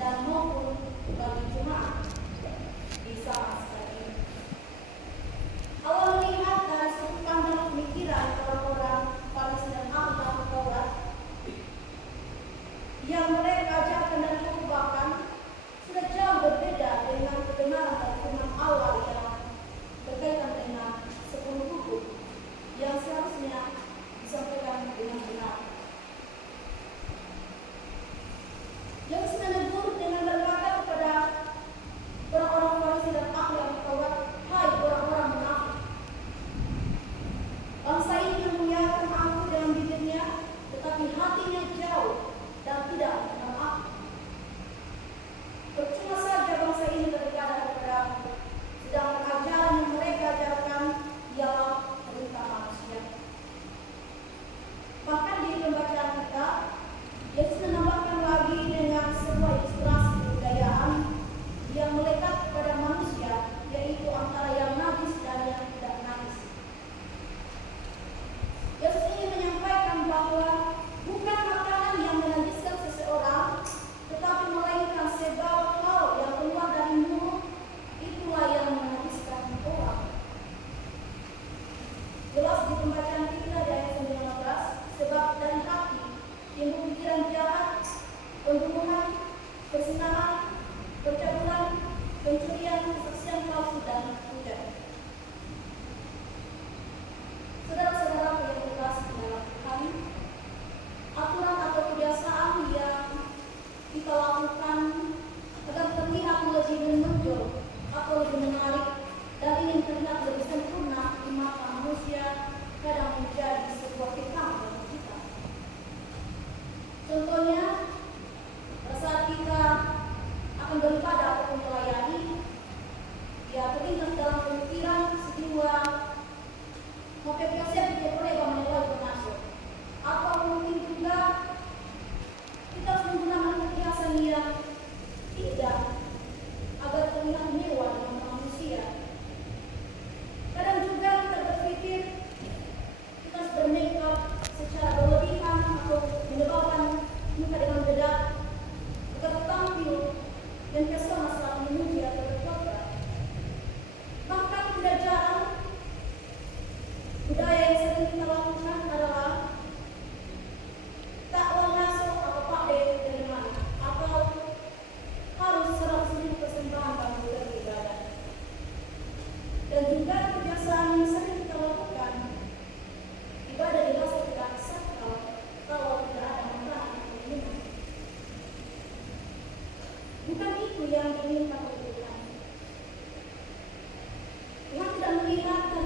dan maupun bagi jemaat di zaman sekarang ini. Allah melihat dari sudut pandang pemikiran orang-orang Farisi dan ahli Taurat yang mereka ajarkan dan khotbahkan sudah jauh berbeda dengan kebenaran dari firman Allah yang berkaitan dengan 10 hukum yang seharusnya disampaikan dengan benar. Yang sedang menegur dengan berkata kepada orang-orang Farisi dan ahli Taurat, hai orang-orang munafik, bangsa ini memuliakan aku dengan bibirnya, tetapi hatinya jauh dan tidak mengenal aku. Percuma saja bangsa ini beribadah kepada aku, sedangkan ajaran yang mereka ajarkan ialah perintah manusia. Bahkan di pembacaan kita, Yesus menambahkan lagi dengan sebuah ilustrasi kebudayaan yang melekat pada manusia, yaitu antara yang najis dan yang tidak najis. Yesus ingin menyampaikan bahwa bukan makanan yang menajiskan seseorang, tetapi melainkan segala hal yang keluar dari mulut, itulah yang menajiskan orang. Jelas di pembacaan kita di ayat 19, sebab dari hati timbul pikiran jahat, pembunuhan, perzinahan, percabulan, pencurian, kesaksian palsu, dan hujat. Saudara-saudara yang dikasihi dalam Tuhan, aturan atau kebiasaan yang kita lakukan agar terlihat lebih menonjol atau lebih menarik dan ingin terlihat lebih sempurna di mata manusia kadang menjadi sebuah fitnah bagi kita. Contohnya, pada saat kita akan beribadah ataupun melayani, ya terlintas dalam pemikiran sejiwa motivasi yang boleh menilai bernasyid. Atau mungkin juga kita harus menggunakan perhiasan yang indah agar terlihat mewah di mata manusia. Kadang juga kita berpikir kita harus bermakeup secara berlebihan atau menyebabkan muka dengan bedak agar tampil dan kesana saat memuji atau berkhotbah. Bahkan tidak jarang budaya yang sering kita lakukan adalah tak masuk atau pakde dari mana, atau harus 100% bagi beribadah. Dan juga kebiasaan yang sering kita lakukan, ibadah dirasa tidak sah kalau tidak ada makanan atau minuman. Bukan itu yang diinginkan oleh Tuhan. Tuhan tidak mengingatkan